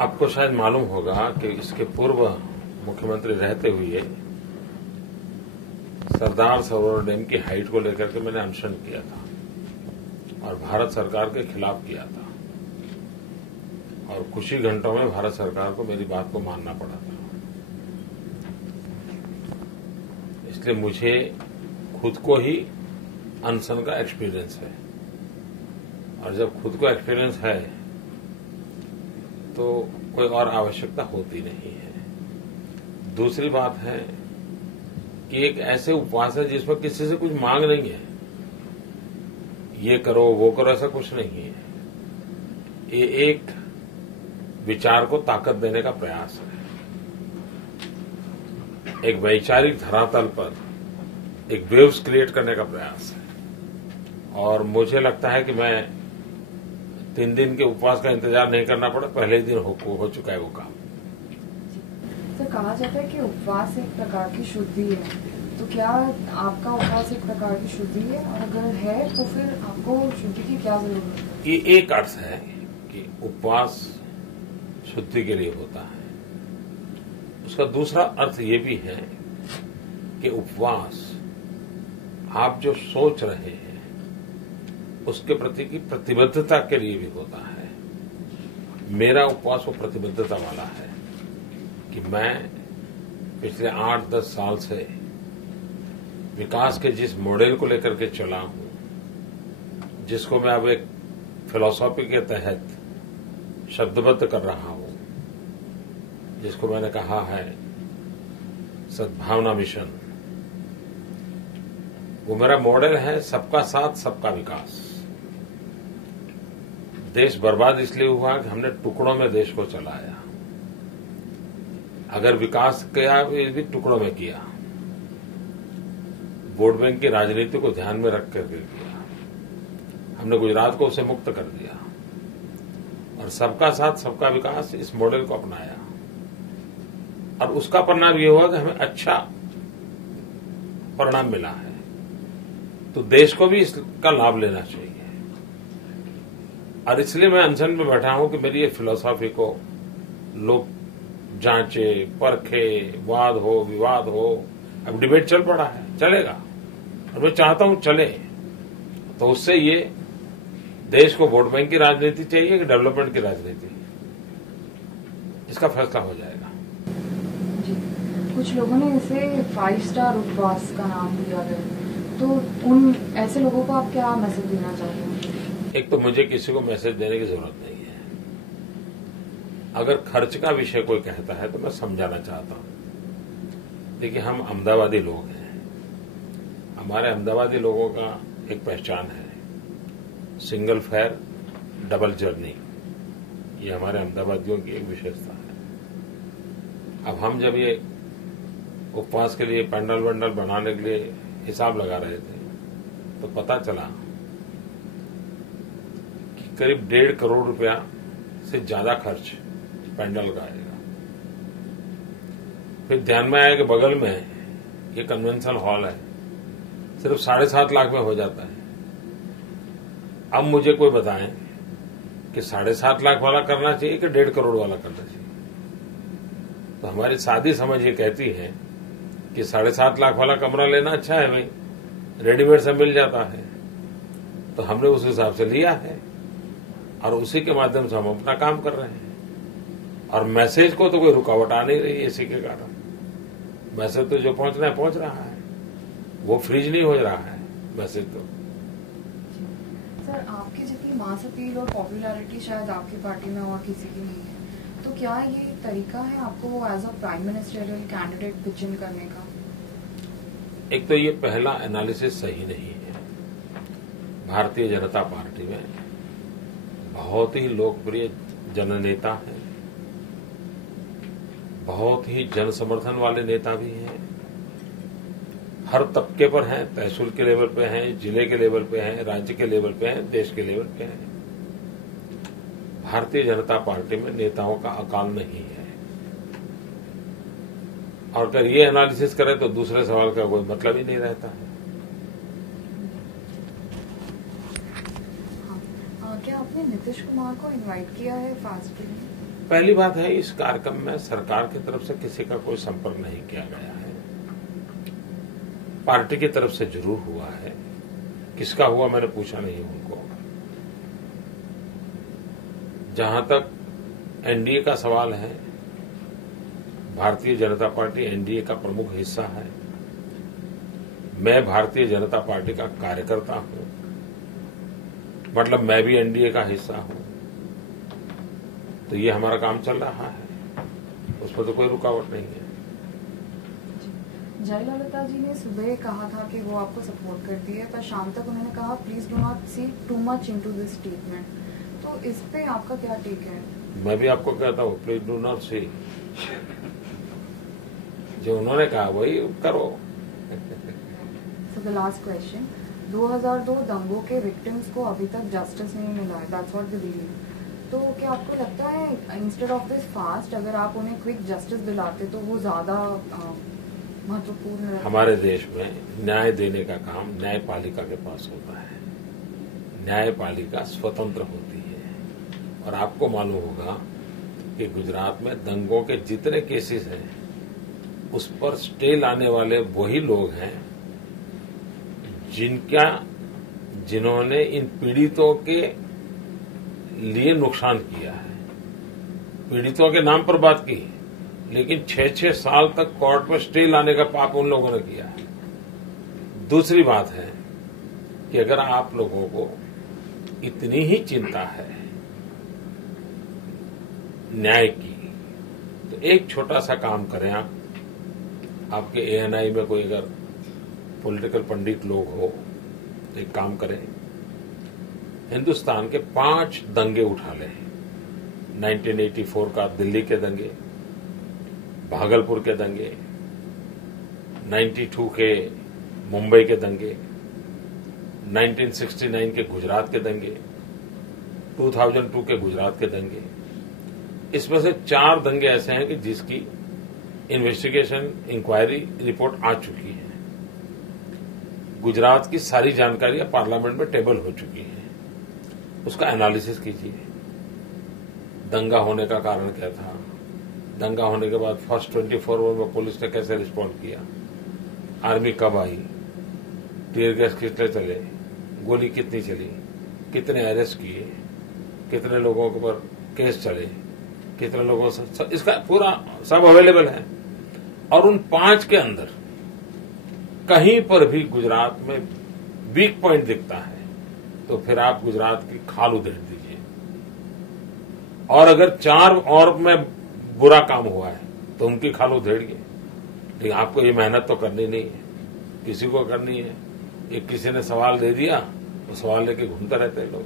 आपको शायद मालूम होगा कि इसके पूर्व मुख्यमंत्री रहते हुए सरदार सरोवर डैम की हाइट को लेकर के मैंने अनशन किया था और भारत सरकार के खिलाफ किया था और कुछ ही घंटों में भारत सरकार को मेरी बात को मानना पड़ा था। इसलिए मुझे खुद को ही अनशन का एक्सपीरियंस है और जब खुद को एक्सपीरियंस है तो कोई और आवश्यकता होती नहीं है। दूसरी बात है कि एक ऐसे उपवास है जिसमें किसी से कुछ मांग नहीं है, ये करो वो करो ऐसा कुछ नहीं है। ये एक विचार को ताकत देने का प्रयास है, एक वैचारिक धरातल पर एक वेव्स क्रिएट करने का प्रयास है और मुझे लगता है कि मैं 3 दिन के उपवास का इंतजार नहीं करना पड़ा, पहले ही दिन हो चुका है वो काम। तो कहा जाता है कि उपवास एक प्रकार की शुद्धि है, तो क्या आपका उपवास एक प्रकार की शुद्धि है और अगर है तो फिर आपको शुद्धि की क्या जरूरत है? ये एक अर्थ है कि उपवास शुद्धि के लिए होता है। उसका दूसरा अर्थ ये भी है कि उपवास आप जो सोच रहे हैं उसके प्रति की प्रतिबद्धता के लिए भी होता है। मेरा उपवास वो प्रतिबद्धता वाला है कि मैं पिछले 8-10 साल से विकास के जिस मॉडल को लेकर के चला हूं, जिसको मैं अब एक फिलॉसफी के तहत शब्दबद्ध कर रहा हूं, जिसको मैंने कहा है सद्भावना मिशन, वो मेरा मॉडल है सबका साथ सबका विकास। देश बर्बाद इसलिए हुआ कि हमने टुकड़ों में देश को चलाया। अगर विकास किया ये भी टुकड़ों में किया, वोट बैंक की राजनीति को ध्यान में रख करके किया। हमने गुजरात को उसे मुक्त कर दिया और सबका साथ सबका विकास इस मॉडल को अपनाया और उसका परिणाम ये हुआ कि हमें अच्छा परिणाम मिला है। तो देश को भी इसका लाभ लेना चाहिए और इसलिए मैं अनशन में बैठा हूं कि मेरी ये फिलॉसफी को लोग जांचे, परखे, वाद हो, विवाद हो। अब डिबेट चल पड़ा है, चलेगा और मैं चाहता हूं चले। तो उससे ये देश को वोट बैंक की राजनीति चाहिए कि डेवलपमेंट की राजनीति, इसका फैसला हो जाएगा। जी, कुछ लोगों ने इसे 5 स्टार उपवास का नाम दिया है, तो उन ऐसे लोगों को आप क्या मैसेज देना चाहते हैं? एक तो मुझे किसी को मैसेज देने की जरूरत नहीं है। अगर खर्च का विषय कोई कहता है तो मैं समझाना चाहता हूं। देखिए, हम अहमदाबादी लोग हैं, हमारे अहमदाबादी लोगों का एक पहचान है, सिंगल फेयर डबल जर्नी। ये हमारे अहमदाबादियों की एक विशेषता है। अब हम जब ये उपवास के लिए पंडल वंडल बनाने के लिए हिसाब लगा रहे थे तो पता चला कि करीब 1.5 करोड़ रुपया से ज्यादा खर्च पंडल का आएगा। फिर ध्यान में आया कि बगल में ये कन्वेंशन हॉल है, सिर्फ 7.5 लाख में हो जाता है। अब मुझे कोई बताएं कि 7.5 लाख वाला करना चाहिए कि 1.5 करोड़ वाला करना चाहिए। तो हमारी सादी समझ ये कहती है कि 7.5 लाख वाला कमरा लेना अच्छा है भाई, रेडीमेड से मिल जाता है। तो हमने उस हिसाब से लिया है और उसी के माध्यम से हम अपना काम कर रहे हैं और मैसेज को तो कोई रुकावट आ नहीं रही है। इसी के कारण मैसेज तो जो पहुंचना है पहुंच रहा है, वो फ्रीज नहीं हो रहा है मैसेज तो। सर, आपकी जितनी मास अपील और पॉपुलैरिटी शायद आपकी पार्टी में और किसी की नहीं है, तो क्या ये तरीका है आपको as a prime ministerial candidate pitching करने का? एक तो ये पहला एनालिसिस सही नहीं है। भारतीय जनता पार्टी में बहुत ही लोकप्रिय जननेता हैं, बहुत ही जन समर्थन वाले नेता भी हैं, हर तबके पर हैं, तहसील के लेवल पे हैं, जिले के लेवल पे हैं, राज्य के लेवल पे हैं, देश के लेवल पे हैं। भारतीय जनता पार्टी में नेताओं का अकाल नहीं है और अगर ये एनालिसिस करें तो दूसरे सवाल का कोई मतलब ही नहीं रहता है। क्या आपने नीतीश कुमार को इनवाइट किया है फास्ट के लिए? पहली बात है, इस कार्यक्रम में सरकार की तरफ से किसी का कोई संपर्क नहीं किया गया है। पार्टी की तरफ से जरूर हुआ है। किसका हुआ मैंने पूछा नहीं उनको। जहां तक एनडीए का सवाल है, भारतीय जनता पार्टी एनडीए का प्रमुख हिस्सा है। मैं भारतीय जनता पार्टी का कार्यकर्ता हूं, मतलब मैं भी एनडीए का हिस्सा हूं। तो ये हमारा काम चल रहा है, उस पर तो कोई रुकावट नहीं है। जयललिता जी ने सुबह कहा था कि वो आपको सपोर्ट करती है, पर शाम तक उन्होंने कहा please do not see too much into this statement. तो इस पे आपका क्या टेक है? मैं भी आपको कहता हूँ प्लीज डू नॉट सी। जो उन्होंने कहा वही करो। So the last question, 2002 दंगों के विक्टिम्स को अभी तक जस्टिस नहीं मिला है, that's what they believe। तो क्या आपको लगता है इंस्टेड ऑफ दिस फास्ट, अगर आप उन्हें क्विक जस्टिस दिलाते तो वो ज्यादा महत्वपूर्ण है? हमारे देश में न्याय देने का काम न्यायपालिका के पास होता है। न्यायपालिका स्वतंत्र होती है। और आपको मालूम होगा कि गुजरात में दंगों के जितने केसेस हैं उस पर स्टे लाने वाले वही लोग हैं जिन्होंने इन पीड़ितों के लिए नुकसान किया है। पीड़ितों के नाम पर बात की, लेकिन 6-6 साल तक कोर्ट में स्टे लाने का पाप उन लोगों ने किया है। दूसरी बात है कि अगर आप लोगों को इतनी ही चिंता है न्याय की, तो एक छोटा सा काम करें आप। आपके एएनआई में कोई अगर पॉलिटिकल पंडित लोग हो तो एक काम करें, हिंदुस्तान के 5 दंगे उठा लें। 1984 का दिल्ली के दंगे, भागलपुर के दंगे, 92 के मुंबई के दंगे, 1969 के गुजरात के दंगे, 2002 के गुजरात के दंगे। इसमें से 4 दंगे ऐसे हैं कि जिसकी इन्वेस्टिगेशन इंक्वायरी रिपोर्ट आ चुकी है। गुजरात की सारी जानकारी पार्लियामेंट में टेबल हो चुकी है। उसका एनालिसिस कीजिए। दंगा होने का कारण क्या था, दंगा होने के बाद फर्स्ट 24 आवर में पुलिस ने कैसे रिस्पॉन्ड किया, आर्मी कब आई, टीयर गैस कितने चले, गोली कितनी चली, कितने अरेस्ट किए, कितने लोगों के ऊपर केस चले, कितने लोगों से, इसका पूरा सब अवेलेबल है। और उन 5 के अंदर कहीं पर भी गुजरात में वीक पॉइंट दिखता है तो फिर आप गुजरात की खाल उधेड़ दीजिए। और अगर 4 और में बुरा काम हुआ है तो उनकी खाल उधेड़िए। लेकिन आपको ये मेहनत तो करनी नहीं है, किसी को करनी है। एक किसी ने सवाल दे दिया, वो सवाल लेके घूमते रहते हैं लोग।